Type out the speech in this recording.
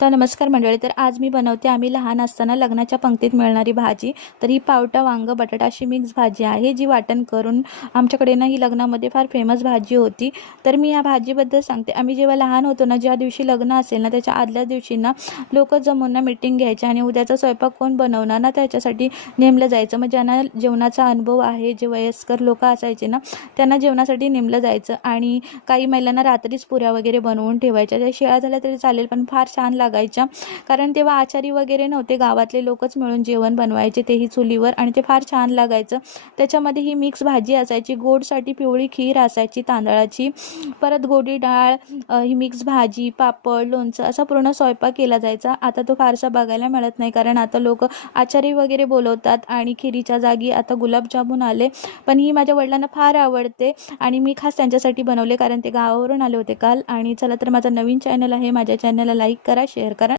तर नमस्कार मंडळी. तर आज मी बनवते आम्ही लहान असताना लग्नाच्या पंक्तीत मिळणारी भाजी. तर ही पावटा वांग बटाटा अशी मिक्स भाजी आहे, जी वाटण करून आमच्याकडे ना ही लग्नामध्ये फार फेमस भाजी होती. तर मी या भाजीबद्दल सांगते. आम्ही जेव्हा लहान होतो ना, ज्या दिवशी लग्न असेल ना त्याच्या आदल्या दिवशी ना लोक जमून ना मीटिंग घ्यायचे आणि उद्याचा स्वयंपाक कोण बनवणार ना त्याच्यासाठी नेमलं जायचं. मग ज्यांना जेवणाचा अनुभव आहे, जे वयस्कर लोक असायचे ना त्यांना जेवणासाठी नेमलं जायचं. आणि काही महिलांना रात्रीच पुऱ्या वगैरे बनवून ठेवायच्या. त्या शिळ्या झाल्या तरी चालेल, पण फार छान लागायच्या. कारण तेव्हा आचारी वगैरे नव्हते, गावातले लोकच मिळून जेवण बनवायचे, तेही चुलीवर, आणि ते फार छान लागायचं. त्याच्यामध्ये ही मिक्स भाजी असायची, गोडसाठी पिवळी खीर असायची तांदळाची, परत गोडी डाळ, ही मिक्स भाजी, पापड, लोणचं असा पूर्ण स्वयंपाक केला जायचा. आता तो फारसा बघायला मिळत नाही, कारण आता लोक आचारी वगैरे बोलवतात आणि खिरीच्या जागी आता गुलाबजामुन आले. पण ही माझ्या वडिलांना फार आवडते आणि मी खास त्यांच्यासाठी बनवले, कारण ते गावावरून आले होते काल. आणि चला तर माझा नवीन चॅनल आहे, माझ्या चॅनलला लाईक करा, शेअर करा.